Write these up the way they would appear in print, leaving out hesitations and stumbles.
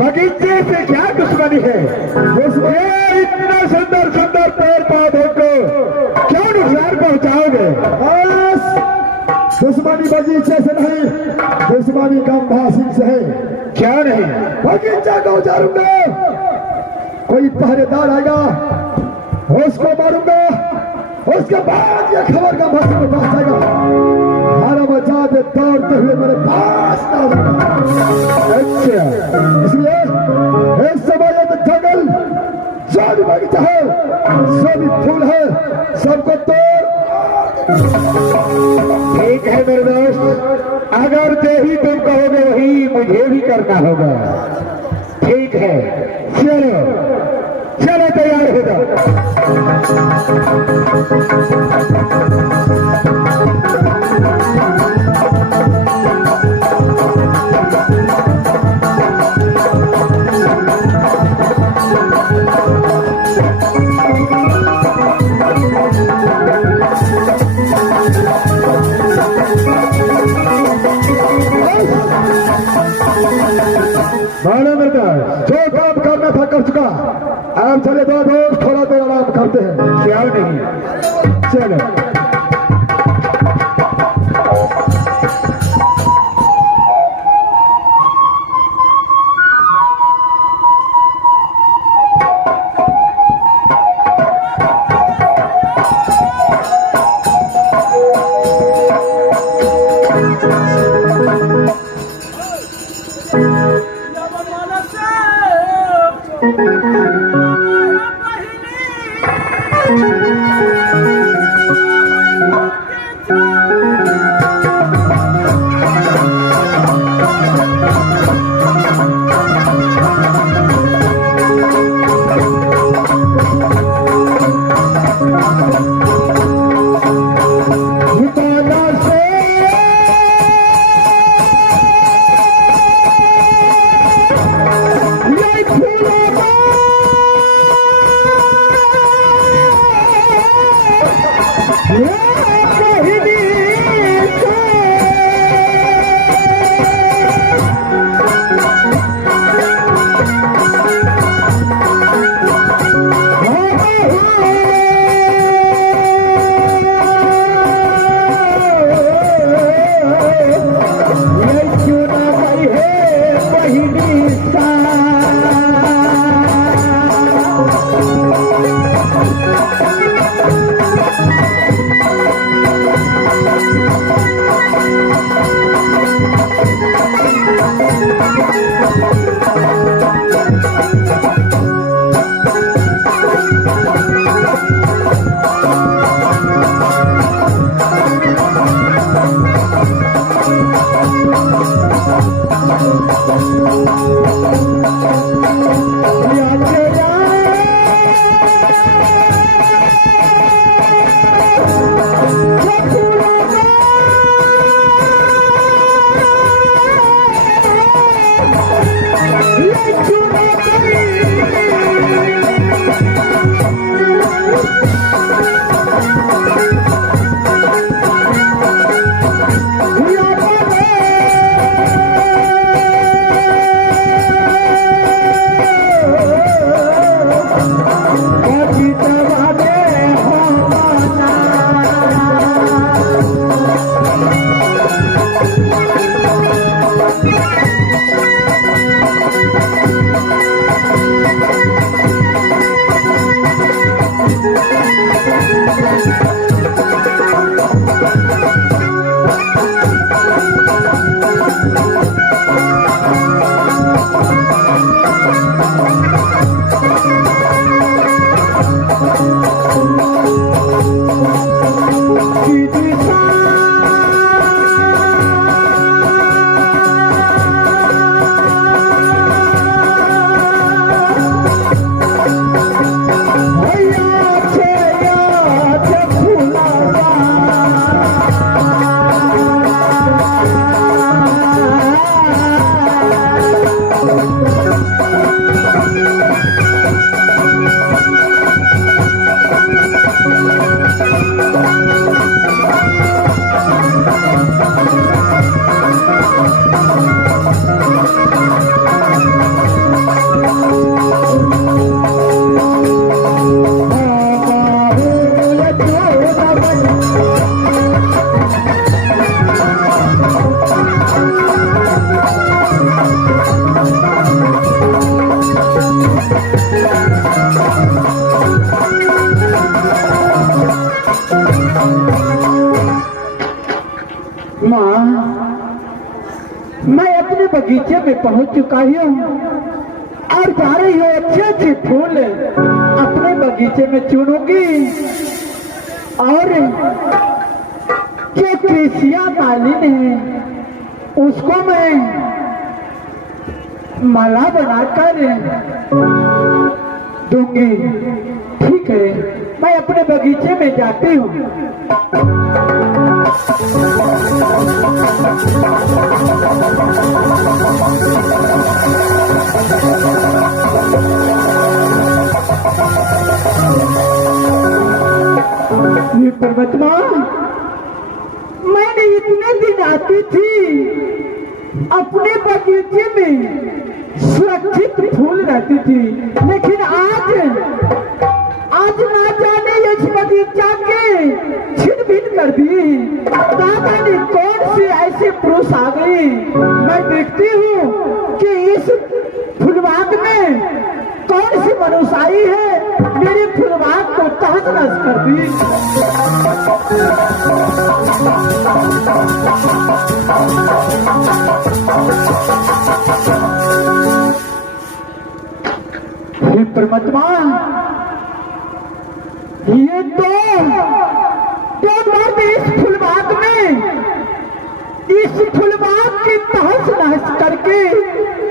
बगीचे से क्या दुश्मनी है? ये इतना सुंदर सुंदर पेड़ पौधों को क्यों नुकसान पहुंचाओगे? बस दुश्मनी बगीचे से नहीं, दुश्मनी गंभा सिंह से है। क्या नहीं? बगीचा को उजारूंगा, कोई पहरेदार आएगा उसको मारूंगा, उसके बाद ये खबर का भाषण में पास जाएगा, हमारा बचा दे दौड़ते हुए मेरे पास आ जाएगा। अच्छा, इसलिए इस समय ये जंगल जो भी बगीचा है, जो भी फूल है, सबको तोड़। ठीक है मेरे दोस्त, अगर जो ही तुम कहोगे वही मुझे भी करना होगा। ठीक है, चलो चलो तैयार हो जाओ। जो काम करना था कर चुका, अब चले दो दोस्त थोड़ा देर आराम करते हैं। क्या नहीं? चलो बगीचे में पहुंच चुका हूँ और जा रही हूँ अच्छे अच्छे फूल अपने बगीचे में चुनूंगी और जो कृषिया मालिन है उसको मैं माला बनाकर दूंगी। ठीक है, मैं अपने बगीचे में जाती हूँ। ये परमात्मा, मैंने इतने दिन आती थी अपने बगीचे में सुरक्षित फूल रहती थी, लेकिन आज ना जाने इस बगीचा के छिन भिन कर दी। दादा ने कौन सी ऐसे पुरुष आ गई। मैं देखती हूँ कि इस फुलबाग में कौन सी मनुष्य आई है, मेरे फुलबाग को तहस नहस कर दी। हे परमात्मा, ये तो मर्द इस फुलबाग में इस फुलबाग की तहस नहस करके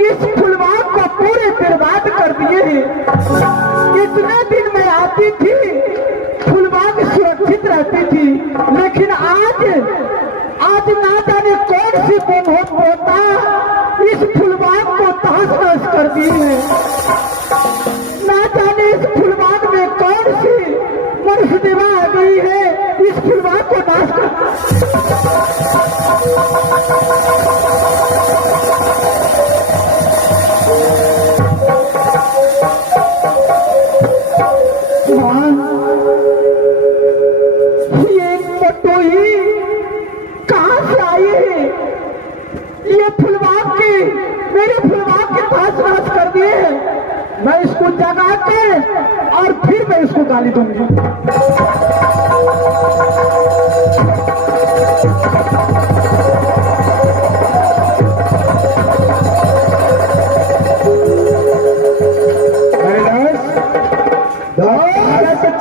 इस फुलबाग को पूरे बर्बाद कर दिए हैं। इतने दिन में आती थी फुलबाग सुरक्षित रहती थी, लेकिन आज ना जाने कौन सी होता इस फुलबाग को तहस नहस कर दी है। ना जाने इस फुलबाग में कौन सी मनुष्य देवा आ गई है इस फुलबाग को नाश कर। ये पटोही कहाँ से आई है? ये फुलबाग की मेरे फुलबाग के पास नाश कर दिए है। मैं इसको जगा के और फिर मैं इसको गाली दूंगी।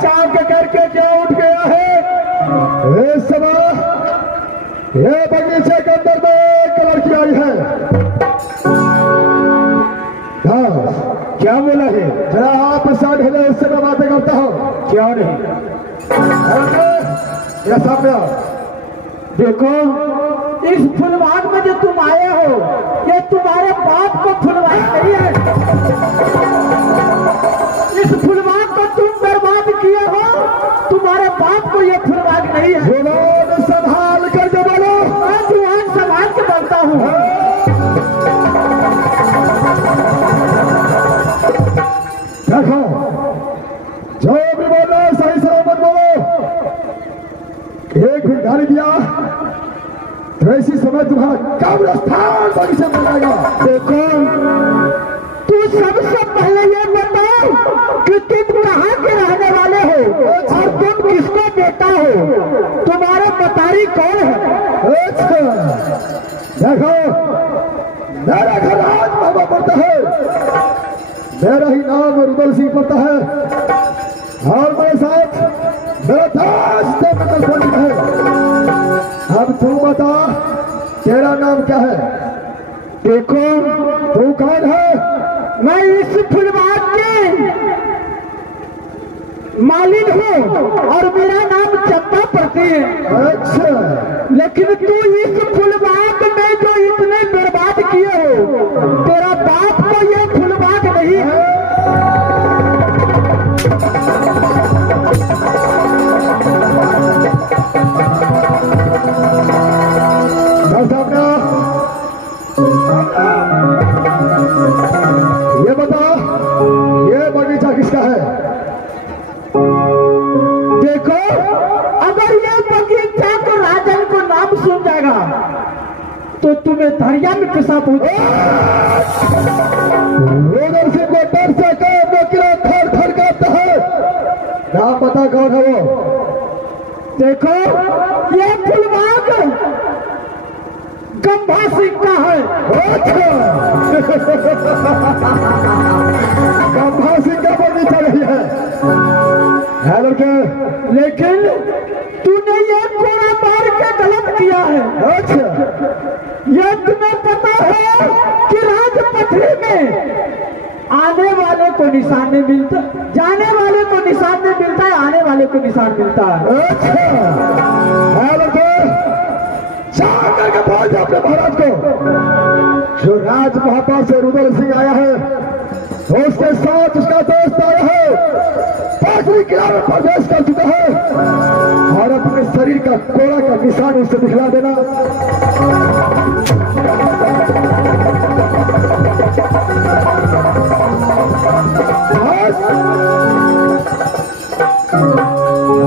चाव के करके क्या उठ गया है? इस समय ये बगीचे के अंदर में एक लड़की आई है। क्या बोला है? जरा आप साथ है, इससे मैं बातें करता हूँ। क्यों नहीं? ये सामने आओ। देखो, इस फुलबाग में जो तुम आए हो ये तुम्हारे बाप को फुलबाग नहीं है। इस फुलबाग को तुम बर्बाद किए हो, तुम्हारे बाप को ये फुलबाग नहीं है। जुबान संभाल कर जो बोलो। मैं जुबान संभाल के बोलता हूँ। देखो, जो भी बोलो सही सलामत बोलो। एक भी गाली दिया तो इसी समय तुम्हारा कब्रिस्तान बगीचे में जाएगा। देखो, तू सबसे पहले ये बताओ कि तुम कहाँ के रहने वाले हो और तुम किसको बेटा हो? तुम्हारा मतारी कौन है? देखो, मेरा घर राज बाबा पड़ता है। मेरा ही नाम रुदल सिंह पड़ता है और मेरे साथ मेरा दास मतलब पंडित है। अब तू बता, तेरा नाम क्या है? देखो, तू कौन है? मैं इस फुलबाग के मालिक हूँ और मेरा नाम चंपा पड़ती है। अच्छा, लेकिन तू इस फुलबाग में जो इतने बर्बाद किए हो, तेरा बाप को ये फुलबाग नहीं है। ये बता, ये बगीचा किसका है? देखो, अगर ये बगीचा को राजन को नाम सुन जाएगा तो तुम्हें दरिया में पेशाब हो। उधर से को डर से बकरा थर थर करता है। नाम पता कौन है वो? देखो, ये फुलबाग गंभा फांसी का है। अच्छा फांसी का बगीचा नहीं है लड़के, लेकिन तूने ये कोड़ा मार के गलत किया है। अच्छा ये तुम्हें पता है कि राजपथरी में आने वाले को निशान नहीं मिलता, जाने वाले को निशान नहीं मिलता है, आने वाले को निशान मिलता है। अच्छा लड़के, चाह करके बोल दे अपने महाराज को, जो राज महापाल से रुद्र सिंह आया है, उसके साथ उसका दोस्त आया है, पाखरी किला में प्रवेश कर चुका है, और अपने शरीर का कोड़ा का निशान उसे दिखला देना।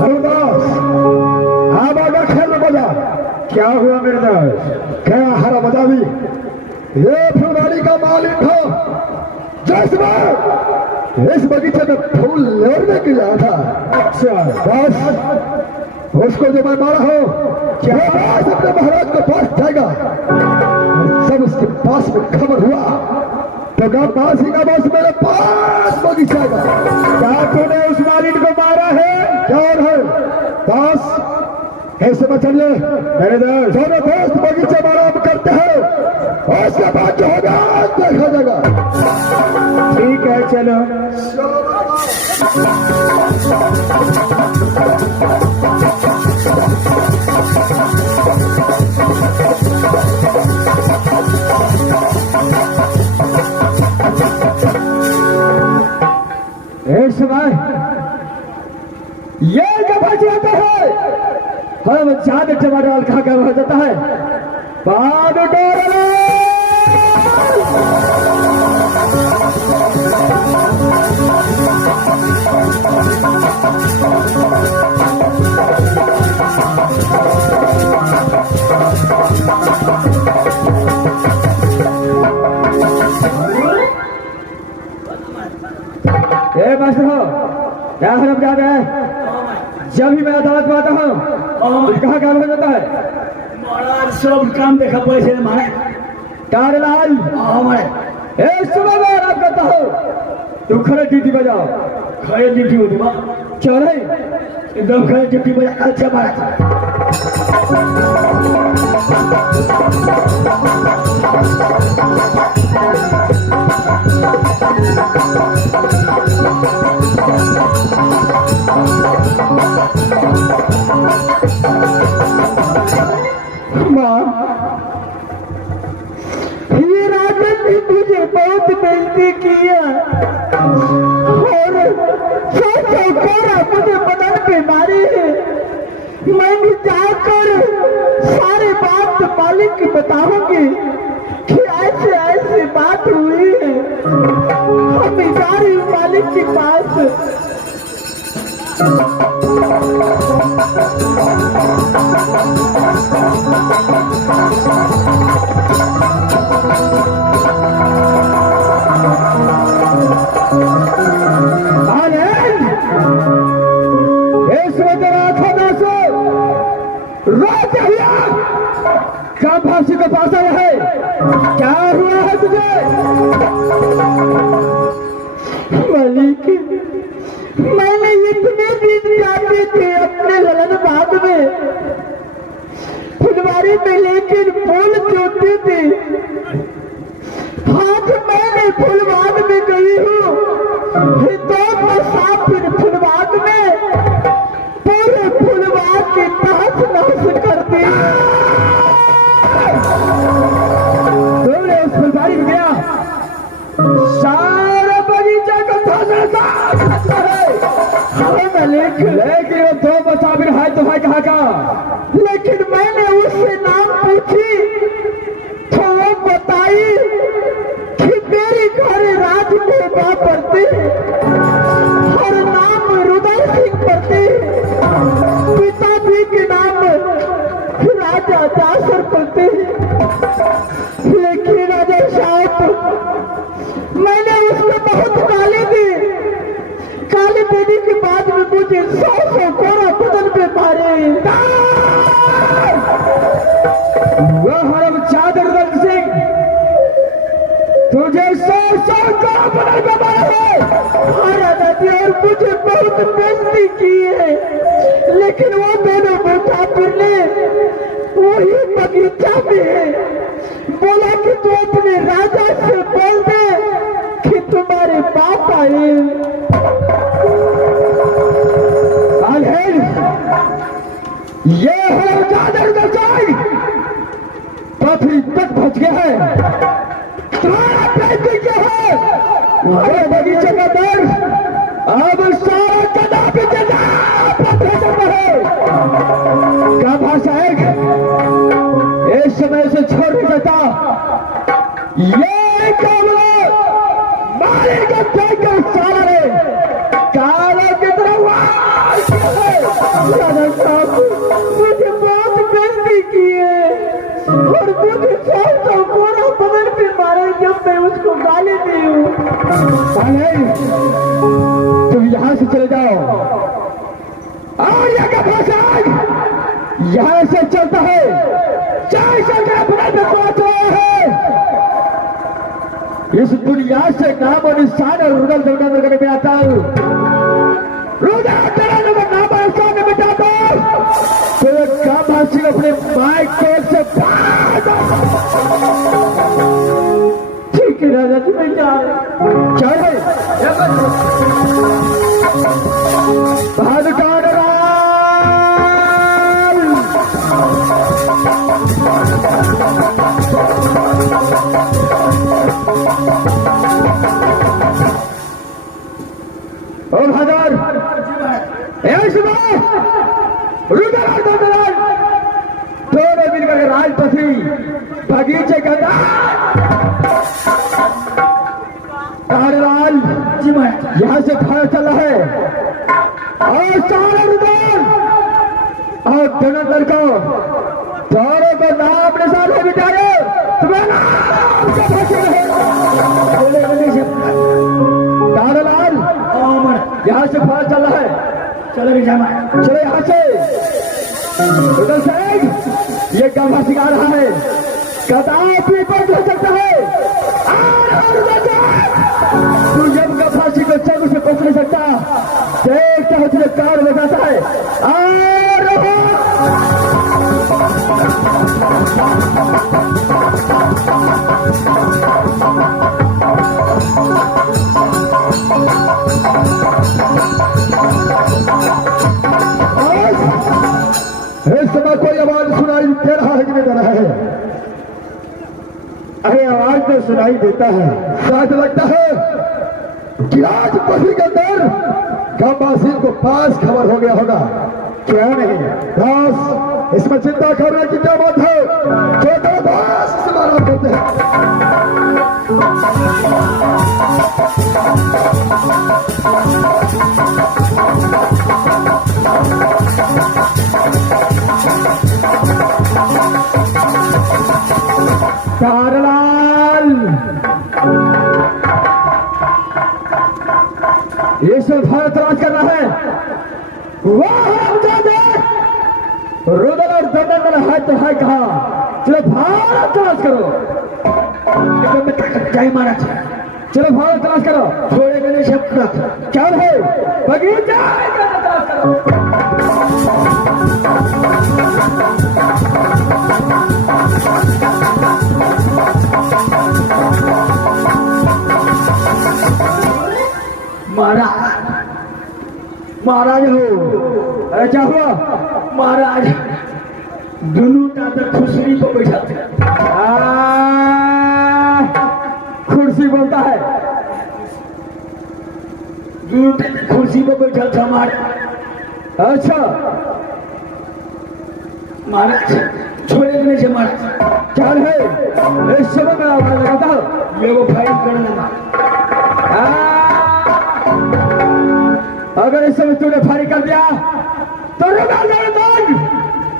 हरदास अब आगे खेल बजा। क्या हुआ मेरे दास? क्या हरा बदावी ये फुलवाड़ी का मालिक था, जिसमें इस बगीचे में फूल लेने के लिए आया था। अच्छा बस उसको जो मैं मारा हो, क्या बस अपने महाराज के पास जाएगा, सब उसके पास में खबर हुआ तो गब्बार सिंह का बस मेरे पास बगीचा आएगा। क्या तूने उस मालिक को मारा है? क्या है दास, ऐसे में चलिए मेरे दोस्त, दोनों दोस्त बगीचे में आराम करते हैं, और उसके बाद जो होगा देखा जाएगा। ठीक है चलो। एक समय ये जब जाता है, हम ज्यादा टमाटर खा कर हो जाता है, बाद मास्टर हो क्या हरम जा रहा है? जब भी मैं अदालत में आता हूँ कहाँ काम हो जाता है? महाराज सब काम देखा पैसे मारे तारलाल सुबह मैं आराम करता हूँ, तू खड़े ड्यूटी बजाओ। खड़े ड्यूटी होती बा क्यों नहीं? एकदम खड़े ड्यूटी बजा। अच्छा बात ये राजन भी तुझे बहुत बेइज्जती की है, और सौ कोरा मुझे बदन पे मारी है। मैंने जाकर सारे बात मालिक की बताऊंगी कि ऐसे ऐसी बात हुई है। हम जा रही हूँ मालिक के पास। क्या फांसी के पास आया है? क्या हुआ है तुझे? मालिक, मैंने इतने दिन जाते थे अपने ललन बाग में, फुलवारी में, लेकिन फूल जोते थे। आज मैंने फुलबाग में गई हूँ, तो मुसाफिर फुलबाग में पूरे फुलबाग की तहस नहस कर दी। तुमने उस फुलबारी में गया, सारा बगीचा का था है, लेकिन वो दो मुसाफिर है तो है कहाँ का? लेकिन मैंने उससे नाम पूछी तो वो बताई कि मेरे घर राज में पड़ती, और नाम रुदल सिंह पड़ती, पिताजी के नाम राजा जासर पड़ते। लेकिन राजा साहब, मैंने उसको बहुत गाली दी। गाली देने के बाद में मुझे 100 कोरा बदन पे मारे। वह हरम चादर मुझे 100 का अपना गवाया है। हाँ राजा जी, और मुझे बहुत बेइज्जती की है, लेकिन वो दोनों मुसाफिर ने वही बगीचा में बोला कि तू अपने राजा से बोल दे कि तुम्हारे बाप आए। ये है जादर दसाई, पृथ्वी तक पहुंच गया है। तुम्हारा बेटी क्या है? हमारे बगीचे का दर्द अब सारा कदा भी है। क्या भाषा है? इस समय से छोड़ नहीं सकता। ये कामला मारेगा जाएगा सारा रे काला की तरह। राजा साहब, मुझे बहुत बेइज्जती की है और मुझे 100 गोरा बदन पे मारे जब मैं उसको गाली दी हूँ। तुम यहां से चले जाओ और यह का भाषा यहां से चलता है। चाहे पहुंच रहा है। इस दुनिया से नाम और निशान और रुदल दौड़ने करने में आता हूं। नाम और निशान में मिटाता हूं। तो काम हासिल अपने माइक कोल से ठीक है राजा जी, मैं जा रहा हूँ। चल और हजार दोनों मिलकर राजपथी बगीचे के अंदर जी मैं यहां से फायर चल रहा है और सारे रुदल और धनंतर को दोनों को नाम निशान में बिठाए। तुम्हें नाम का भाषण है। तारालाल यहाँ से फायर चल रहा है। चलो चलो यहाँ से रुदल सिंह ये गंभा सिखा रहा है। कदापि बंद हो सकता है। तू जब का फांसी को चल उसे पहुंच नहीं सकता। देखता है तुझे कार बताता है। इस समय कोई आवाज सुनाई दे रहा है कि नहीं दे रहा है? अरे आवाज तो सुनाई देता है। शायद लगता है कि आज पति के अंदर गंबासीन को पास खबर हो गया होगा। क्या नहीं बस इसमें चिंता करने की क्या बात है? छोटे बस समारोह करते हैं। तारलाल ये सब भारत राज करना है। वाह रुदल और दंडन हाथ तो हाथ कहा। चलो भारत राज करो। जय महाराज, चलो भारत राज करो। थोड़े मैंने शब्द क्या है बगीचा महाराज हो। ऐसा हुआ महाराज दोनों दादा खुशरी को बैठा थे। कुर्सी बोलता है। कुर्सी पर बैठा था महाराज। अच्छा महाराज छोड़े से महाराज क्या है? इस समय में आवाज लगाता हूँ। मेरे को फाइट करना। अगर इस समय तूने फायरिंग कर दिया तो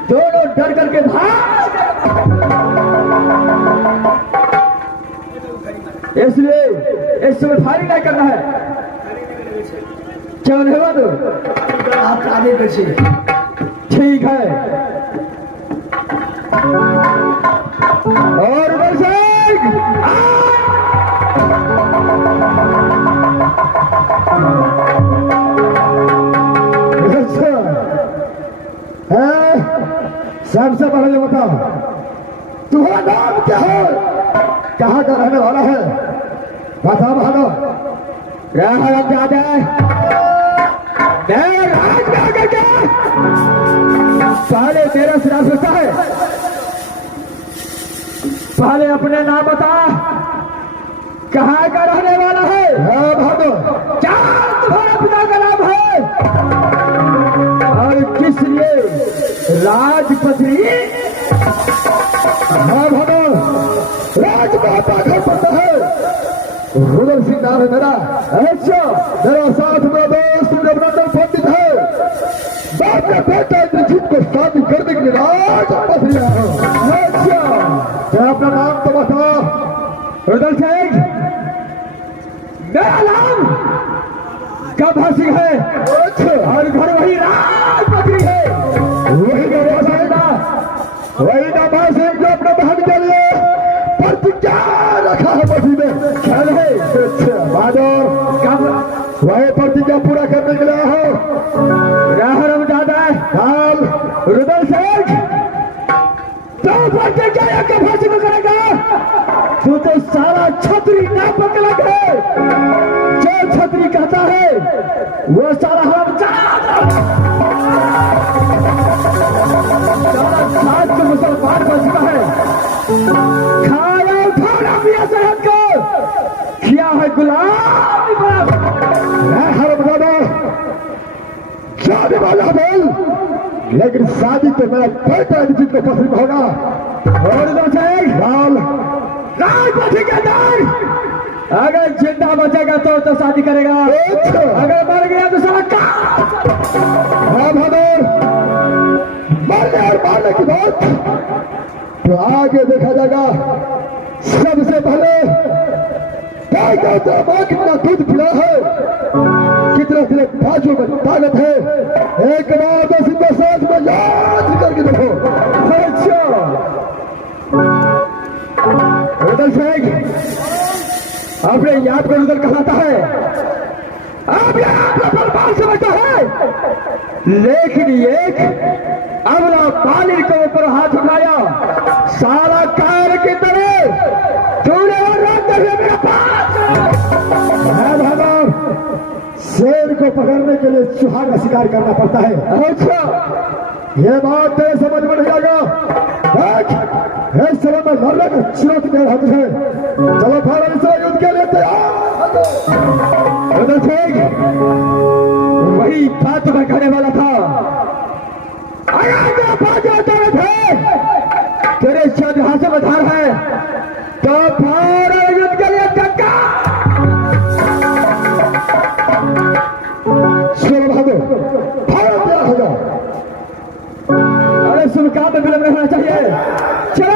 दोनों डर करके भाग। इसलिए इस समय फायरिंग नहीं करना है। क्या नहीं हुआ तो आप आगे कैसे? ठीक है। और अच्छा है, सबसे पहले बताओ तुम्हारा नाम क्या है, कहाँ का रहने वाला है, बताओ बहादुर। राज में आकर के पहले तेरा सिरा सोचता है, पहले अपने नाम बता, कहाँ का रहने वाला है? बहादुर क्या तुम्हारा पिता का नाम है और किस लिए राजपत्री? बहादुर राजमाता घर पड़ता है, रुदल सिंह नाम है मेरा। अच्छा मेरा साथ मेरा दोस्त रघुनंदन पंडित है, बाप का बेटा इंद्रजीत को शादी करने के लिए राजपत्री आया हूं। अच्छा क्या अपना नाम तो बताओ। रुदल सिंह, मेरा नाम कभा सिंह है और घर वही राजपत्री है। वही मेरा साइना, वही नामा सिंह जो अपने बहन के लिए प्रतिज्ञा रखा है बसी में ख्याल है। अच्छा बहादुर कब वही प्रतिज्ञा पूरा करने के लिए आया हूं। राहरम दादा हाल रुदल सिंह, तो प्रतिज्ञा या कभा सिंह करेगा? तू तो सारा छतरी ना पकड़ है, जो छतरी कहता है वो सारा हम सात को मुसलमान बन चुका है। खाया उठाना पिया सरहद को किया है गुलाम शादी वाला बोल, लेकिन शादी तो मेरा बेटा इंद्रजीत को पसंद होगा। और लाल राजपति के अंदर अगर जिंदा बचेगा तो शादी करेगा, अगर मर गया तो सारा बहादुर मरने और मारने की बात तो आगे देखा जाएगा। सबसे पहले गाय का मां कितना दूध पिला है, कितने कितने बाजू में ताकत है, एक बार बस इनके साथ में याद करके देखो। अच्छा रुदल सिंह, अपने याद को रुदल कहलाता है, अब यह आपका बर्बाद समझता है, लेकिन एक अमला पानी के ऊपर हाथ उठाया, सारा कार की तरह तूने और रात में मेरा पास शेर को पकड़ने के लिए चूहा का शिकार करना पड़ता है। अच्छा ये बात तेरे समझ में नहीं आएगा। इस समय में लड़ने का चुनौती दे रहा तुझे। चलो भारत से युद्ध के लिए तैयार। रुदल सिंह, वही बात मैं कहने वाला था, अगर मेरा बाजा दर्द है, तेरे चौदह से बधार है तो भारत युद्ध के लिए टक्का। सुनो बहादुर, भारत तैयार हो जाओ। अरे शुभ काम में विलंब नहीं होना चाहिए। चलो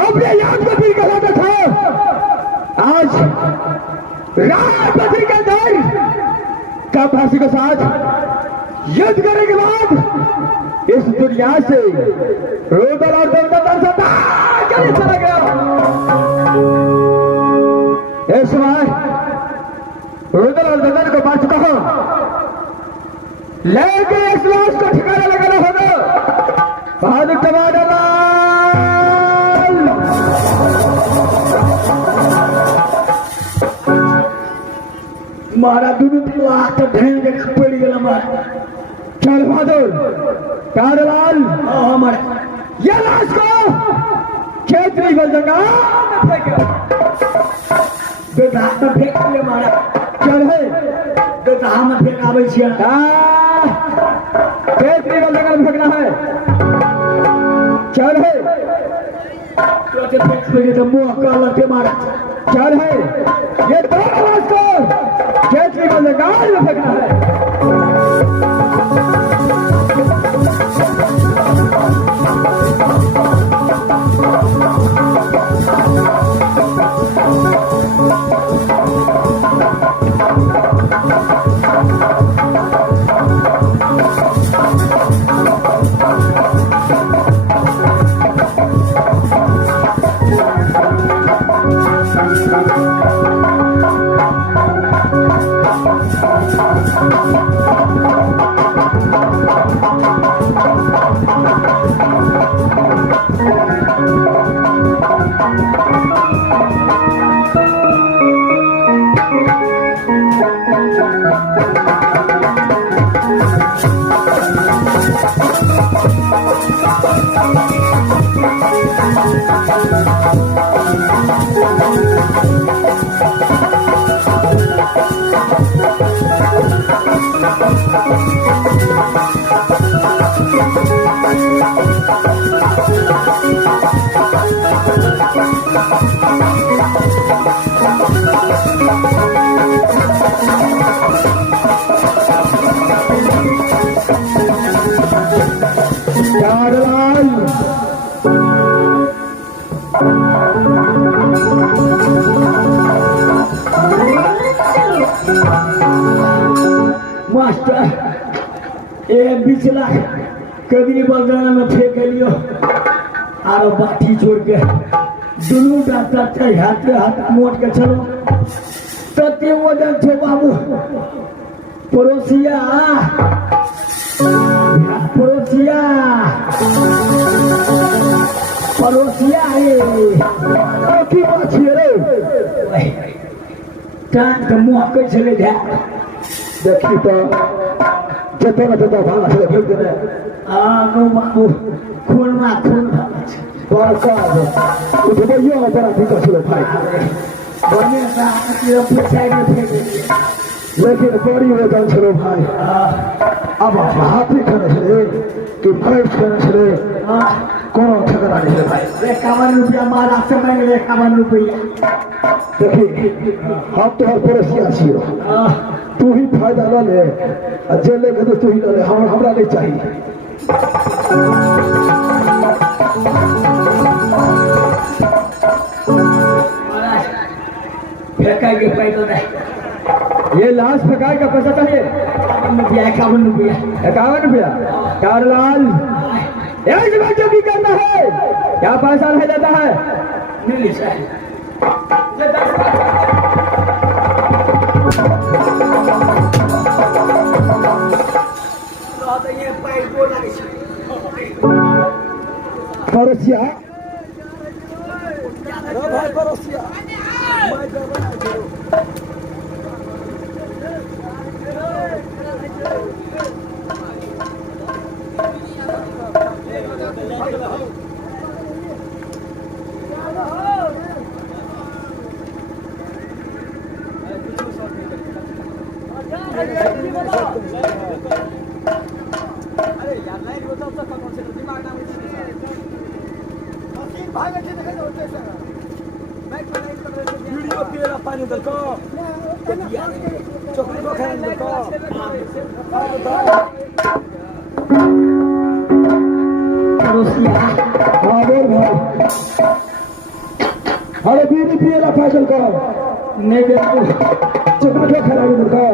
अपने याद को भी कहलाता था, आज राजपत्री के अंदर कपासी के साथ युद्ध करने के बाद इस दुनिया से रुदल और दलदल चला गया। इस बार रुदल और दलदल को बात चुका हूं, लेकिन इस लाश को ठिकाना लगाना होगा। बहादुर जवाहरलाल मारा दोनों लाख तो ढेर के पड़ गया मारा। चल बहादुर जवाहरलाल हमारे ये लाश को क्षेत्रीय जंगल में फेंको। बेटा में फेंक दिया मारा। चल है बेटा हम फेंक आवे छिया। क्षेत्रीय जंगल में फेंकना है। चल है तो फेंक फेंके तो मुंह काला के मारा। चल है ये दोनों लाश को क्षेत्रीय जंगल में फेंकना है। मास्टर ए बिचला कभी बगान में फेंक लियो और बाटी छोड़ के दोनों डॉक्टर के हाथ मोड़ के चलो तते वजन छो बाबू पड़ोसिया पड़ोसिया पड़ोसिया रे की बात छियै रे टांग के मुँह के चले जा देखी तो जते न जते भागा से फेंक देने नो बाबू खून भागा बड़का उठबैयो बड़ा ठीक छलो भाई बने सा के पूछाई में फेंक लेकिन बड़ी वजन छलो भाई अब हाथी खने छले कि फाइट खने छले कोनो ठगरा नहीं छले भाई 51 रुपया मारा से मांगे 51 रुपया देखी हम तोहर पड़ोसिया छियो तू ही फायदा न ले जे ले के तू ही न ले हमरा नहीं चाहिए फेंका के पैसा नहीं ये लाश फेंकाए का पैसा चाहिए 51 रुपया 51 रुपया कारलाल एक जगह जो भी करना है क्या पैसा नहीं लेता है मिली सर पड़ोसिया अरे बीड़ी पिएला फैसल करो नहीं देखो चुपचाप खड़ा हो का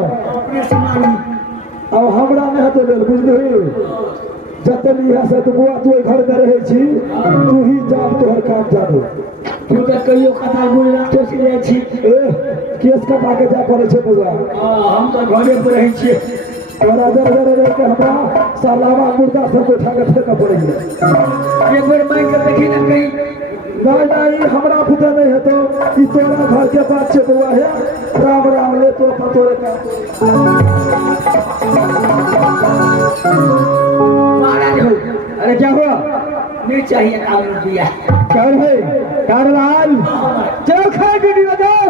अब हमरा में हतो लेल बुझली जतन यहाँ से तो बुआ तू घर में रहे छी तू ही जाब तोहर काम जानो तू तो कहियो कथा गुण राखो से जाय छी केस कटा के जा पड़े छे बुआ हम तो घरे पर रहे छी तोरा दर दर के हमरा सालावा मुर्दा सबको उठा के फेंका पड़ेगी। एक बार मांग के देखी ना कहीं नहीं हमरा पुता नहीं है तो ई तोरा घर के बात से बुआ है। राम राम ले तो पतोरे का महाराज हो। अरे क्या हुआ? नहीं चाहिए काम रुपया। क्या है कारलाल? चलो खा ड्यूटी में जाओ।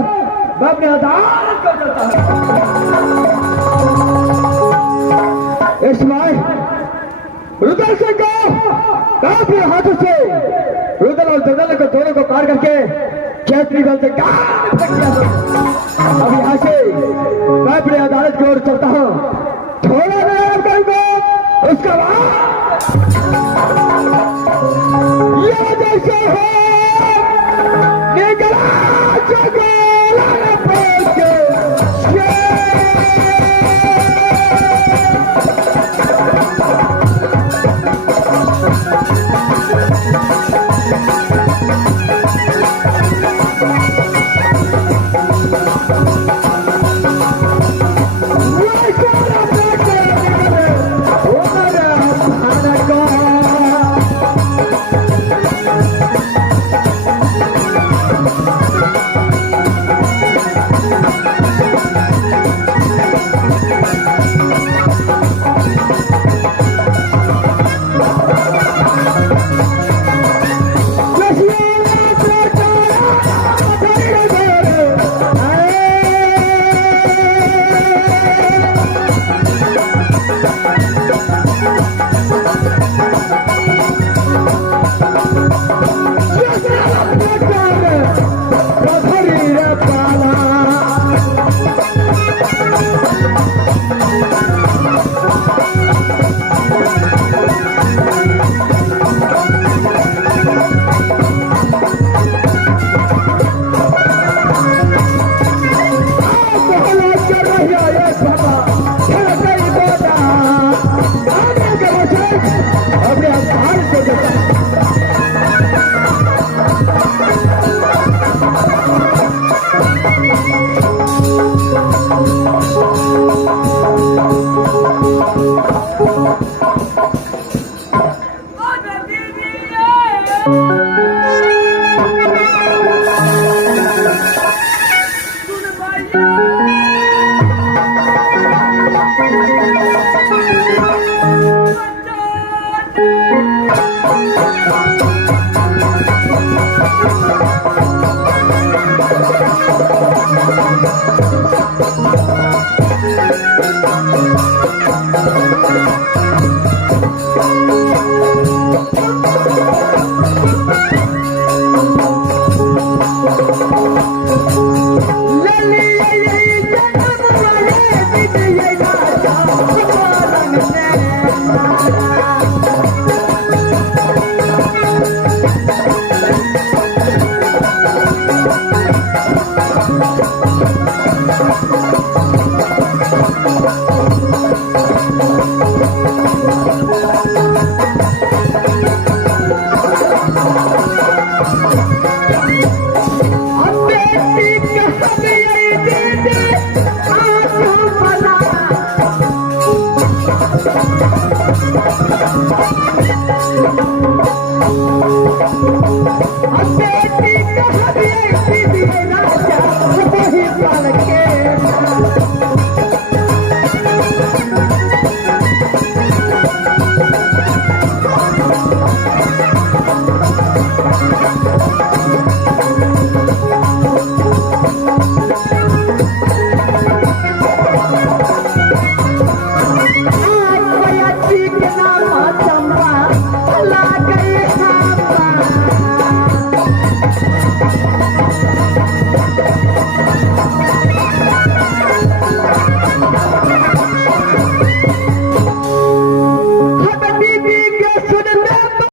बाप ने आधार कर देता है इसमाई रुदल से कहो अपने हाथों से रुदल और ददल को दोनों को पार करके खेत निकल से अब यहाँ से मैं अपनी अदालत की ओर चलता हूँ। थोड़ा देर करूंगा उसका बाद ये जैसे हो निकला जगोला पहुंच के Thank you.